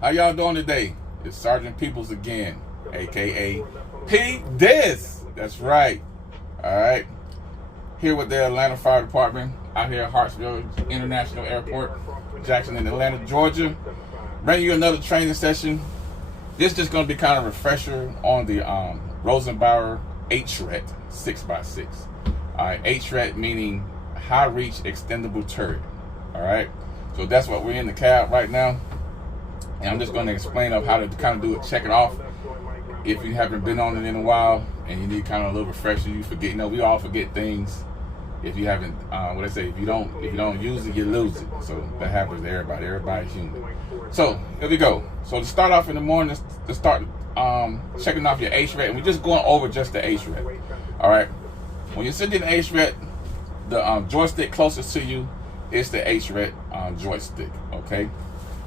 How y'all doing today? It's Sergeant Peoples again, aka P. Dis. That's right. Alright. Here with the Atlanta Fire Department, out here at Hartsville International Airport, Jackson in Atlanta, Georgia. Bring you another training session. This is just going to be kind of a refresher on the Rosenbauer HRET 6x6. Alright, HRET meaning high reach extendable turret. Alright, so that's what we're in the cab right now. And I'm just going to explain of how to kind of do it, check it off. If you haven't been on it in a while and you need kind of a little refresher, you forget, we all forget things. If you haven't, what I say, if you don't use it, you lose it. So that happens to everybody. Everybody's human. So here we go. So to start off in the morning, to start checking off your HRET, and we're just going over just the HRET. All right. When you're sitting in the HRET, the joystick closest to you is the HRET joystick. Okay.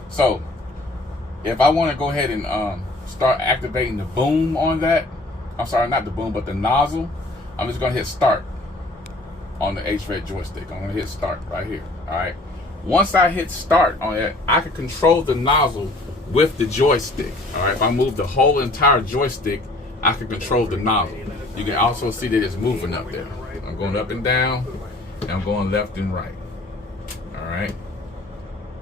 So if I want to go ahead and start activating the boom on that, I'm sorry, not the boom, but the nozzle, I'm just going to hit start on the HRET joystick. I'm going to hit start right here. All right. Once I hit start on it, I can control the nozzle with the joystick. All right. If I move the whole entire joystick, I can control the nozzle. You can also see that it's moving up there. I'm going up and down, and I'm going left and right. All right.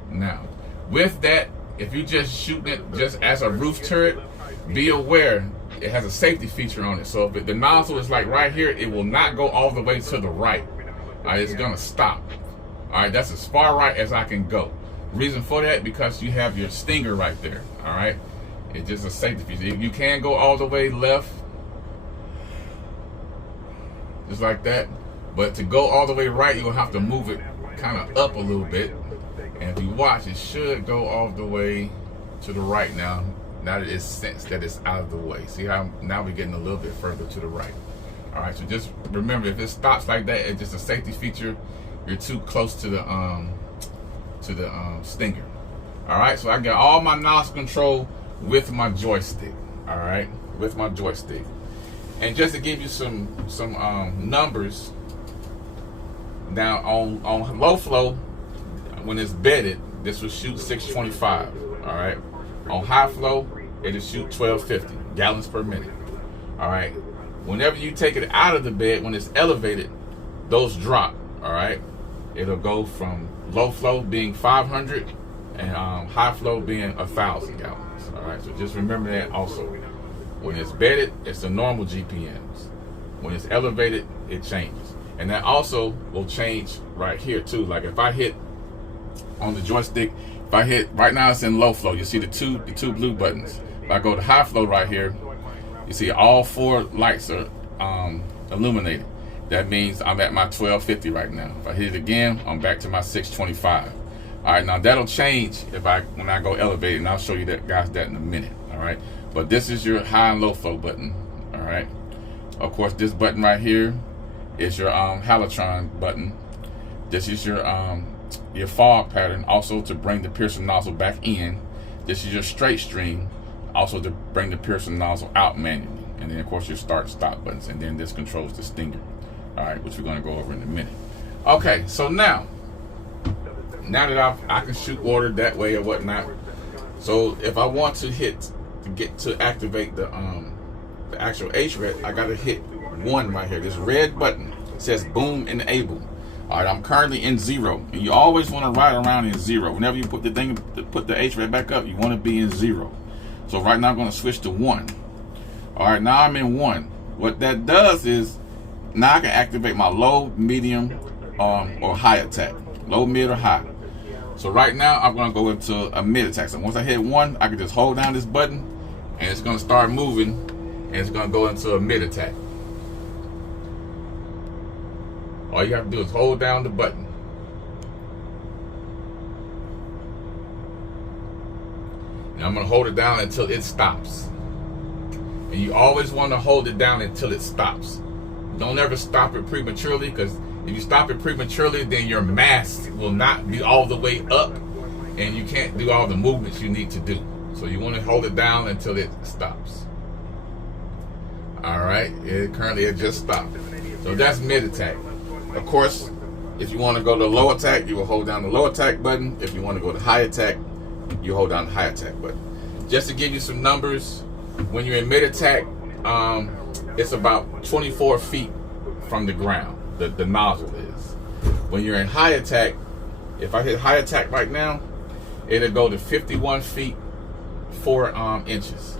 Now, with that, if you just shooting it just as a roof turret, be aware it has a safety feature on it. So if the nozzle is like right here, it will not go all the way to the right. All right, it's gonna stop. All right, that's as far right as I can go. Reason for that, because you have your stinger right there. All right, it's just a safety feature. You can go all the way left, just like that. But to go all the way right, you're gonna have to move it kind of up a little bit. And if you watch, it should go all the way to the right now that it's sensed that it's out of the way. See how now we're getting a little bit further to the right. All right, so just remember, if it stops like that, it's just a safety feature. You're too close to the stinger. All right, so I got all my nozzle control with my joystick. All right, with my joystick. And just to give you some numbers, now on low flow, when it's bedded, this will shoot 625. All right. On high flow, it'll shoot 1250 gallons per minute. All right. Whenever you take it out of the bed, when it's elevated, those drop. All right. It'll go from low flow being 500 and high flow being 1,000 gallons. All right. So just remember that also. When it's bedded, it's the normal GPMs. When it's elevated, it changes. And that also will change right here too. Like if I hit on the joystick, if I hit right now, it's in low flow. You see the two blue buttons. If I go to high flow right here, you see all 4 lights are illuminated. That means I'm at my 1250 right now. If I hit it again, I'm back to my 625. All right, now that'll change when I go elevated, and I'll show you that in a minute. All right, but this is your high and low flow button. All right, of course this button right here is your halotron button. This is your fog pattern, also to bring the piercing nozzle back in. This is your straight stream, also to bring the piercing nozzle out manually. And then of course your start stop buttons, and then this controls the stinger. All right, which we're going to go over in a minute. Okay, so now that I can shoot water that way or whatnot. So if I want to activate the actual HRET, I got to hit 1 right here. This red button says boom enable. All right, I'm currently in 0, and you always want to ride around in 0. Whenever you put the HRET back up, you want to be in 0. So right now I'm going to switch to 1. All right, now I'm in 1. What that does is now I can activate my low, medium, or high attack. Low, mid, or high. So right now I'm going to go into a mid attack. So once I hit 1, I can just hold down this button, and it's going to start moving, and it's going to go into a mid attack. All you have to do is hold down the button. And I'm going to hold it down until it stops. And you always want to hold it down until it stops. Don't ever stop it prematurely, because if you stop it prematurely, then your mass will not be all the way up, and you can't do all the movements you need to do. So you want to hold it down until it stops. All right, currently it just stopped. So that's mid attack. Of course, if you want to go to low attack, you will hold down the low attack button. If you want to go to high attack, you hold down the high attack. But just to give you some numbers, when you're in mid attack, it's about 24 feet from the ground, the nozzle is. When you're in high attack, if I hit high attack right now, it'll go to 51 feet 4 inches,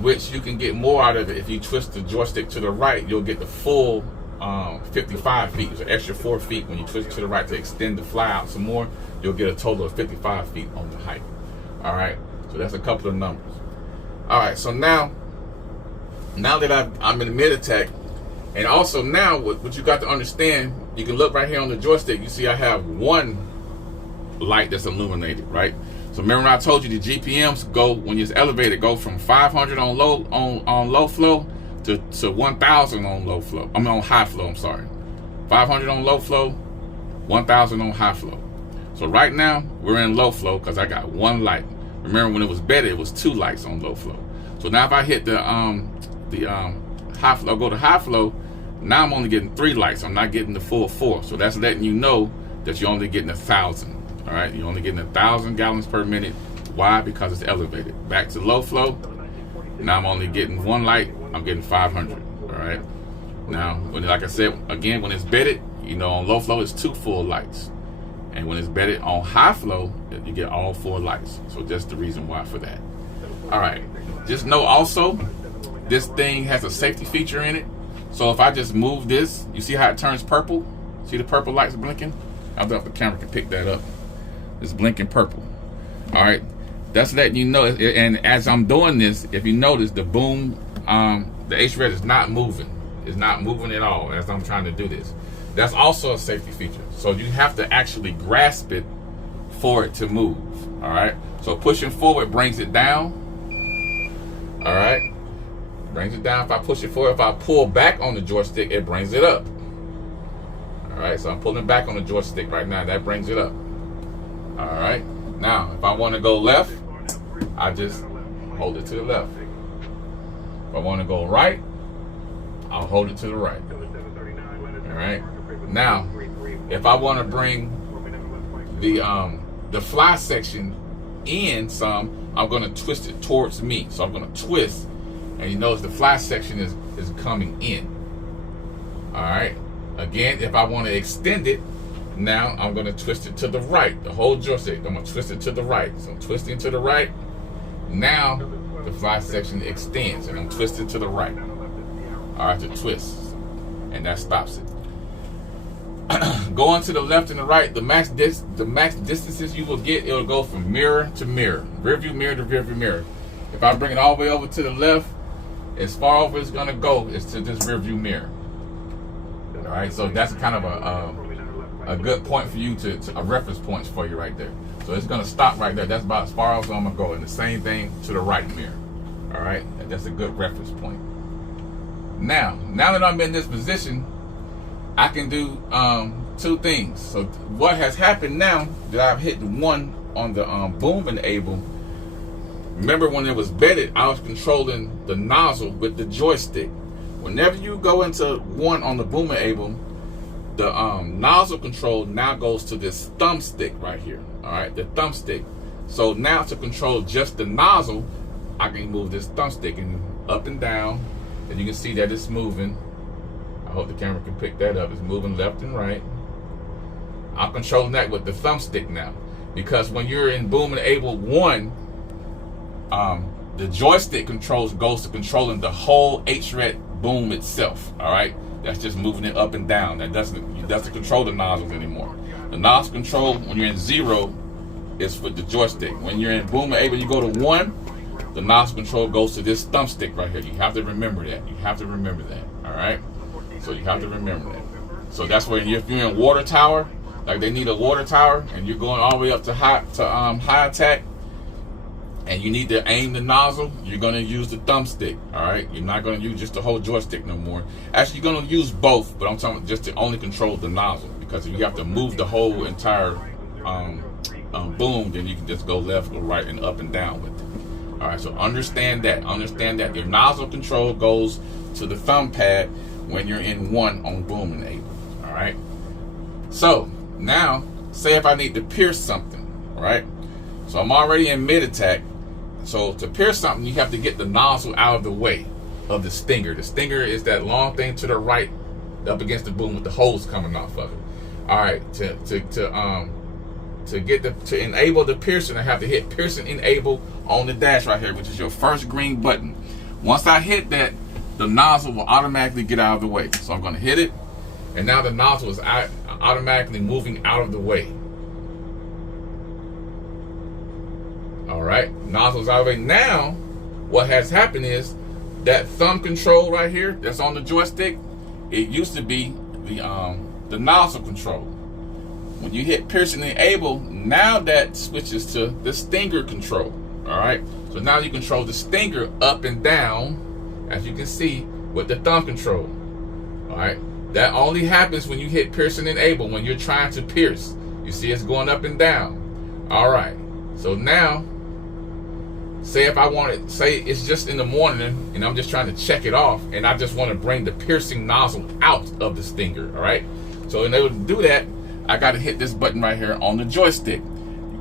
which you can get more out of it. If you twist the joystick to the right, you'll get the full 55 feet. So extra 4 feet when you twist it to the right to extend the fly out some more. You'll get a total of 55 feet on the height. All right, so that's a couple of numbers. All right, so now that I'm in mid attack, and also now what you got to understand, you can look right here on the joystick. You see I have one light that's illuminated, right? So remember when I told you the GPMs go, when it's elevated, go from 500 on low flow to 1,000 on low flow. On high flow. I'm sorry, 500 on low flow, 1,000 on high flow. So right now we're in low flow because I got one light. Remember when it was better, it was 2 lights on low flow. So now if I hit the high flow, go to high flow, now I'm only getting 3 lights. I'm not getting the full 4. So that's letting you know that you're only getting 1,000. All right, you're only getting 1,000 gallons per minute. Why? Because it's elevated. Back to low flow. Now I'm only getting 1 light. I'm getting 500. All right. Now, like I said again, when it's bedded, on low flow it's 2 full lights, and when it's bedded on high flow, you get all 4 lights. So that's the reason why for that. All right. Just know also, this thing has a safety feature in it. So if I just move this, you see how it turns purple? See the purple lights blinking? I don't know if the camera can pick that up. It's blinking purple. All right, that's letting you know. And as I'm doing this, if you notice, the boom, the HRET is not moving. It's not moving at all as I'm trying to do this. That's also a safety feature. So you have to actually grasp it for it to move. All right. So pushing forward brings it down. All right. Brings it down. If I push it forward, if I pull back on the joystick, it brings it up. All right. So I'm pulling back on the joystick right now. That brings it up. All right. Now, if I want to go left, I just hold it to the left. If I want to go right, I'll hold it to the right. All right. Now, if I want to bring the fly section in some, I'm going to twist it towards me. So I'm going to twist, and you notice the fly section is coming in. All right. Again, if I want to extend it, now I'm going to twist it to the right. The whole joystick, I'm going to twist it to the right. So I'm twisting to the right. Now the fly section extends, and I'm twisting to the right. All right, to twist, and that stops it. Going to the left and the right, the max distances you will get, it'll go from mirror to mirror, rear view mirror to rear view mirror. If I bring it all the way over to the left, as far over it's going to go is to this rear view mirror. All right, so that's kind of a good point for you to a reference point for you right there. So it's going to stop right there. That's about as far as I'm going to go. And the same thing to the right mirror. All right, and that's a good reference point. Now that I'm in this position, I can do 2 things. So what has happened now that I've hit 1 on the boom enable. Remember when it was bedded, I was controlling the nozzle with the joystick. Whenever you go into 1 on the boom enable, the nozzle control now goes to this thumbstick right here. All right, the thumbstick. So now to control just the nozzle, I can move this thumbstick and up and down, and you can see that it's moving. I hope the camera can pick that up. It's moving left and right. I'm controlling that with the thumbstick now, because when you're in boom enable 1, the joystick goes to controlling the whole HRET boom itself. All right. That's just moving it up and down. That doesn't control the nozzles anymore. The nozzle control when you're in 0 is for the joystick. When you're in boom enable, you go to 1, the nozzle control goes to this thumbstick right here. You have to remember that. You have to remember that. All right. So you have to remember that. So that's where if you're in water tower, like they need a water tower, and you're going all the way up to high attack, and you need to aim the nozzle, you're going to use the thumbstick. All right, you're not going to use just the whole joystick no more. Actually, you're going to use both, but I'm talking just to only control the nozzle, because if you have to move the whole entire boom, then you can just go left or right and up and down with it. All right, so understand that. Understand that your nozzle control goes to the thumb pad when you're in 1 on boom enable. All right. So now, say if I need to pierce something, all right. So I'm already in mid attack. So to pierce something, you have to get the nozzle out of the way of the stinger. The stinger is that long thing to the right, up against the boom with the hose coming off of it. All right, to enable the piercing, I have to hit piercing enable on the dash right here, which is your first green button. Once I hit that, the nozzle will automatically get out of the way. So I'm going to hit it, and now the nozzle is automatically moving out of the way. All right, nozzle's out of the way. Now, what has happened is that thumb control right here that's on the joystick, it used to be the nozzle control. When you hit piercing enable, now that switches to the stinger control. All right, so now you control the stinger up and down, as you can see, with the thumb control. All right, that only happens when you hit piercing enable, when you're trying to pierce. You see it's going up and down. All right, so now, say if I want it, say it's just in the morning and I'm just trying to check it off, and I just want to bring the piercing nozzle out of the stinger. All right, so in order to do that, I got to hit this button right here on the joystick,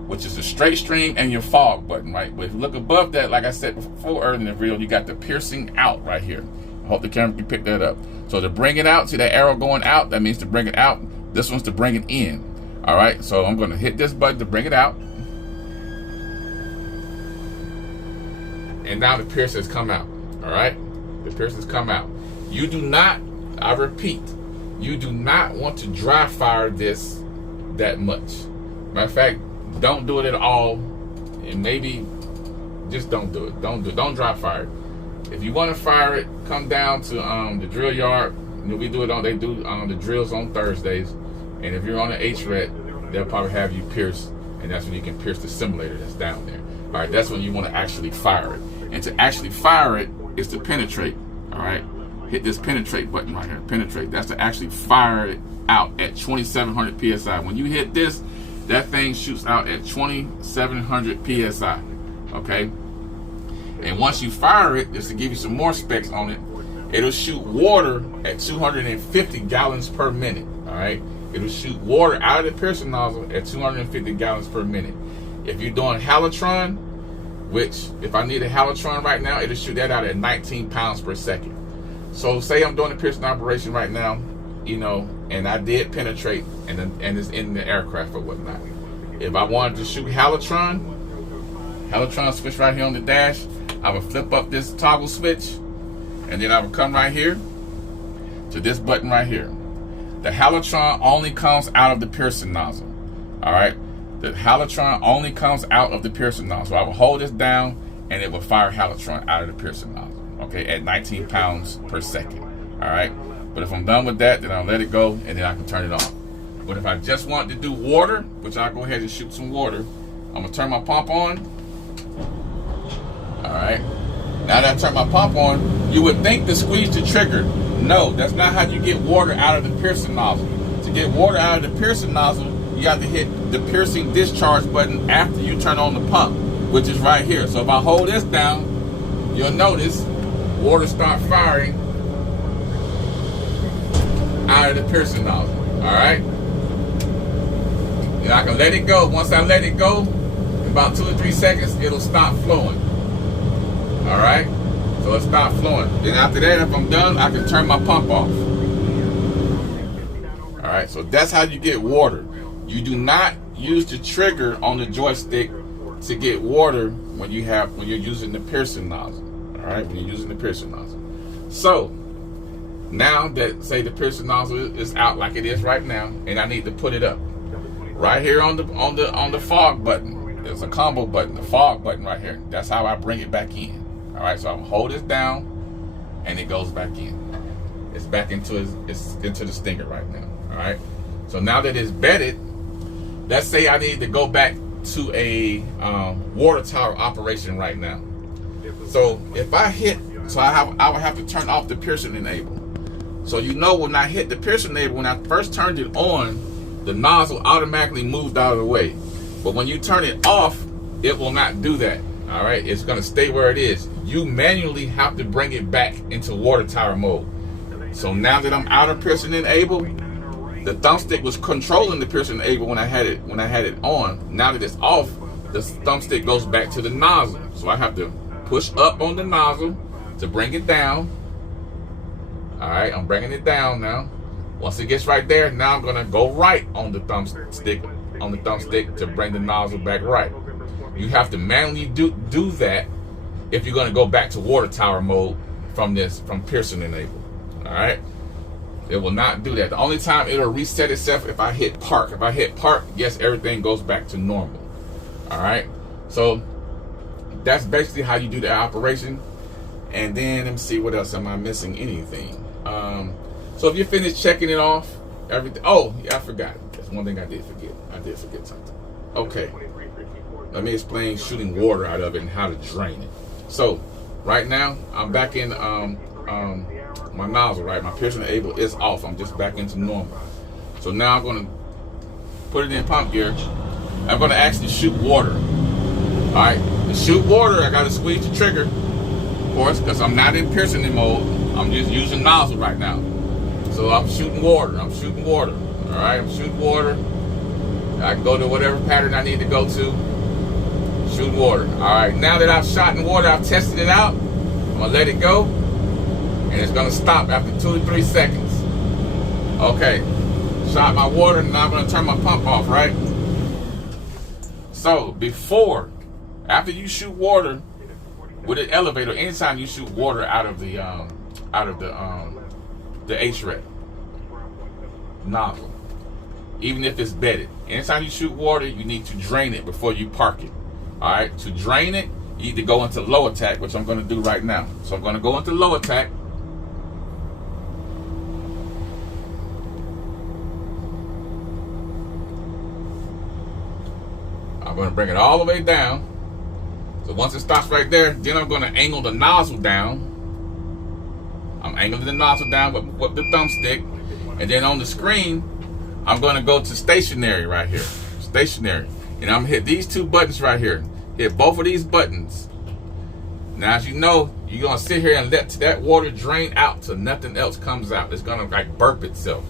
which is the straight stream and your fog button, right? But if you look above that, like I said before earlier in the video, you got the piercing out right here. I hope the camera can pick that up. So to bring it out, see that arrow going out? That means to bring it out. This one's to bring it in. All right, so I'm going to hit this button to bring it out. And now the pierce has come out. All right, the pierce has come out. You do not, I repeat, you do not want to dry fire this that much. Matter of fact, don't do it at all, and maybe just don't do it. Don't dry fire it. If you want to fire it, come down to the drill yard. You know, we do it on. They do the drills on Thursdays, and if you're on the HRET, they'll probably have you pierce, and that's when you can pierce the simulator that's down there. All right, that's when you want to actually fire it. And to actually fire it is to penetrate. All right, hit this penetrate button right here. Penetrate. That's to actually fire it out at 2,700 psi. When you hit this, that thing shoots out at 2,700 psi. Okay. And once you fire it, just to give you some more specs on it, it'll shoot water at 250 gallons per minute. All right. It'll shoot water out of the piercing nozzle at 250 gallons per minute. If you're doing halotron, which if I need a halotron right now, it'll shoot that out at 19 pounds per second. So say I'm doing a piercing operation right now, you know, and I did penetrate, and it's in the aircraft or whatnot. If I wanted to shoot halotron switch right here on the dash, I would flip up this toggle switch, and then I would come right here to this button right here. The halotron only comes out of the piercing nozzle. All right, the halotron only comes out of the piercing nozzle. So I will hold this down, and it will fire halotron out of the piercing nozzle. Okay, at 19 pounds per second. All right, but if I'm done with that, then I'll let it go, and then I can turn it off. But if I just want to do water, which I'll go ahead and shoot some water, I'm gonna turn my pump on. All right, now that I turn my pump on, you would think to squeeze the trigger. No, that's not how you get water out of the piercing nozzle. To get water out of the piercing nozzle, you have to hit the piercing discharge button after you turn on the pump, which is right here. So if I hold this down, you'll notice water start firing out of the piercing nozzle. All right, and I can let it go. Once I let it go, in about 2 or 3 seconds, it'll stop flowing. All right, so it'll stop flowing. Then after that, if I'm done, I can turn my pump off. All right, so that's how you get water. You do not use the trigger on the joystick to get water when you're using the piercing nozzle. All right, when you're using the piercing nozzle. So now that, say, the piercing nozzle is out like it is right now, and I need to put it up. Right here on the fog button, there's a combo button, the fog button right here. That's how I bring it back in. All right, so I'm hold this down, and it goes back in. It's back into the stinger right now. All right, so now that it's bedded, let's say I need to go back to a water tower operation right now. So if I hit, I would have to turn off the piercing enable. So you know, when I hit the piercing enable, when I first turned it on, the nozzle automatically moved out of the way. But when you turn it off, it will not do that. All right, it's going to stay where it is. You manually have to bring it back into water tower mode. So now that I'm out of piercing enable, the thumbstick was controlling the piercing enable when I had it on. Now that it's off, this thumbstick goes back to the nozzle. So I have to push up on the nozzle to bring it down. All right, I'm bringing it down now. Once it gets right there, now I'm gonna go right on the thumbstick to bring the nozzle back right. You have to manually do that if you're gonna go back to water tower mode from Pearson enable. All right, it will not do that. The only time it'll reset itself if I hit park. If I hit park, yes, everything goes back to normal. All right, so that's basically how you do the operation. And then let me see, what else am I missing? Anything? So if you finish checking it off, everything. Oh, yeah, I forgot. That's one thing I did forget. I did forget something. Okay, let me explain shooting water out of it and how to drain it. So right now I'm back in my nozzle. Right, my Pearson enable is off. I'm just back into normal. So now I'm going to put it in pump gear. I'm going to actually shoot water. All right, to shoot water, I got to squeeze the trigger, of course, because I'm not in Pearson mode. I'm just using nozzle right now. So I'm shooting water. I'm shooting water. All right, I'm shooting water. I can go to whatever pattern I need to go to. Shoot water. All right, now that I've shot in water, I've tested it out. I'm gonna let it go, and it's gonna stop after 2 to 3 seconds. Okay, shot my water, and now I'm gonna turn my pump off. Right. So after you shoot water with an elevator, anytime you shoot water out of the HRET nozzle, even if it's bedded, anytime you shoot water, you need to drain it before you park it. All right, to drain it, you need to go into low attack, which I'm going to do right now. So I'm going to go into low attack. I'm going to bring it all the way down. So once it stops right there, then I'm going to angle the nozzle down. I'm angling the nozzle down with the thumbstick. And then on the screen, I'm going to go to stationary right here. Stationary. And I'm going to hit these 2 buttons right here. Hit both of these buttons. Now, as you know, you're going to sit here and let that water drain out till nothing else comes out. It's going to like burp itself.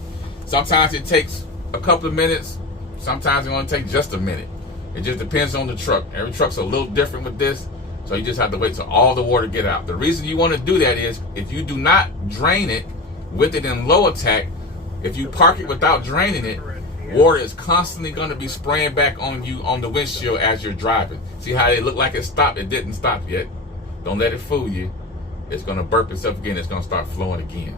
Sometimes it takes a couple of minutes. Sometimes it only takes just a minute. It just depends on the truck. Every truck's a little different with this. So you just have to wait till all the water get out. The reason you want to do that is if you do not drain it with it in low attack, if you park it without draining it, water is constantly going to be spraying back on you on the windshield as you're driving. See how it looked like it stopped? It didn't stop yet. Don't let it fool you. It's going to burp itself again. It's going to start flowing again.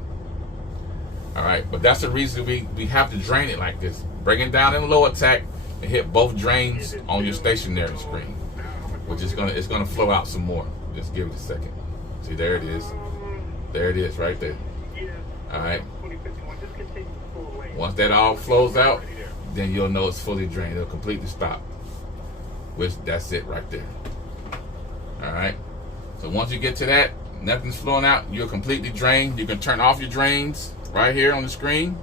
All right, but that's the reason we have to drain it like this. Bring it down in low attack and hit both drains on your stationary screen, which is it's gonna flow out some more. Just give it a second. See, there it is. There it is, right there. All right. Once that all flows out, then you'll know it's fully drained. It'll completely stop. Which that's it right there. All right. So once you get to that, nothing's flowing out. You're completely drained. You can turn off your drains right here on the screen.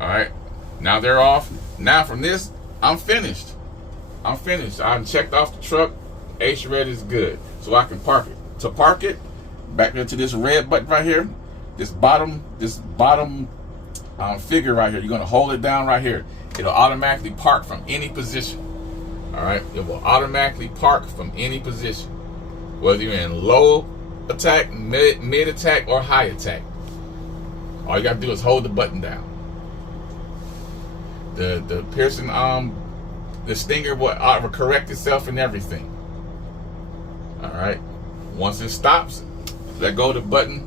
All right. Now they're off. Now from this, I'm finished. I'm finished. I checked off the truck. HRET is good. So I can park it. To park it, back into this red button right here. This bottom figure right here. You're going to hold it down right here. It'll automatically park from any position. All right. It will automatically park from any position. Whether you're in low attack, mid attack, or high attack. All you got to do is hold the button down. The Pearson the Stinger will correct itself and everything. All right. Once it stops, let go of the button.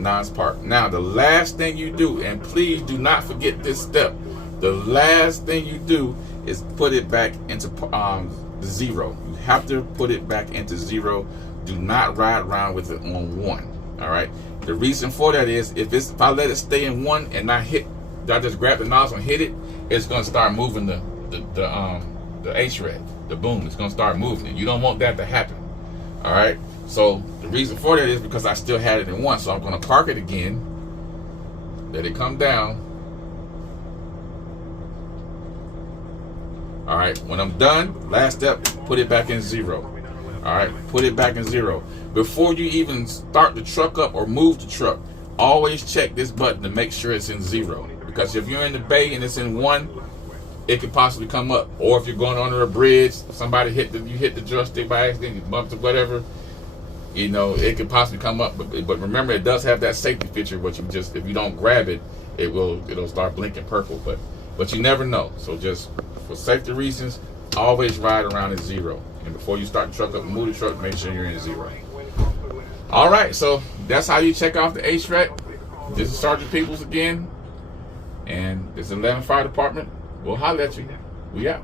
Now it's parked. Now the last thing you do, and please do not forget this step. The last thing you do is put it back into the 0. You have to put it back into 0. Do not ride around with it on 1. All right. The reason for that is if I let it stay in 1 and not hit, I just grab the nozzle and hit it, it's going to start moving the HRET, the boom. It's going to start moving it. You don't want that to happen. All right. So the reason for that is because I still had it in 1. So I'm going to park it again. Let it come down. All right. When I'm done, last step, put it back in 0. All right. Put it back in 0. Before you even start the truck up or move the truck, always check this button to make sure it's in 0. Because if you're in the bay and it's in 1, it could possibly come up. Or if you're going under a bridge, somebody you hit the joystick by accident, you bumped or whatever, you know, it could possibly come up. But remember, it does have that safety feature, which if you don't grab it, it'll start blinking purple. But you never know. So just for safety reasons, always ride around at 0. And before you start the truck up and move the truck, make sure you're in 0. All right, so that's how you check off the HRET. This is Sergeant Peoples again, and this is 11 Fire Department. We'll holler at you. We out.